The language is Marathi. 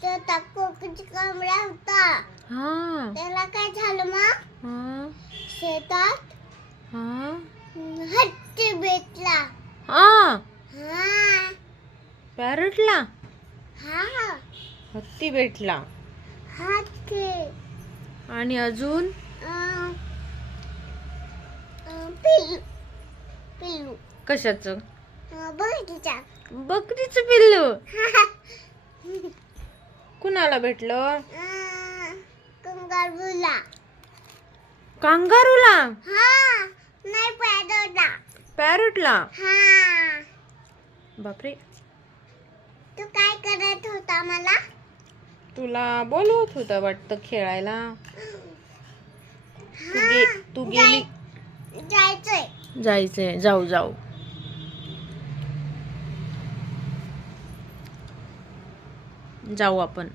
शेतात कोकीची कोंबड्या होता. त्याला काय झालं मग? शेतात हत्ती भेटला. पॅरटला हत्ती भेटला. हत्ती आणि अजून पिल्लू पिल्लू कशाचं? बकरीचं पिल्लू. कुणाला भेटलं? कंगारूला. कांगारूला? नाही पॅरटला. पॅरटला? बापरे. तू काय करत होता? मला तुला बोलवत होता वाटतं खेळायला. तू गेली? जायचंय. जाऊ जाऊ आपण.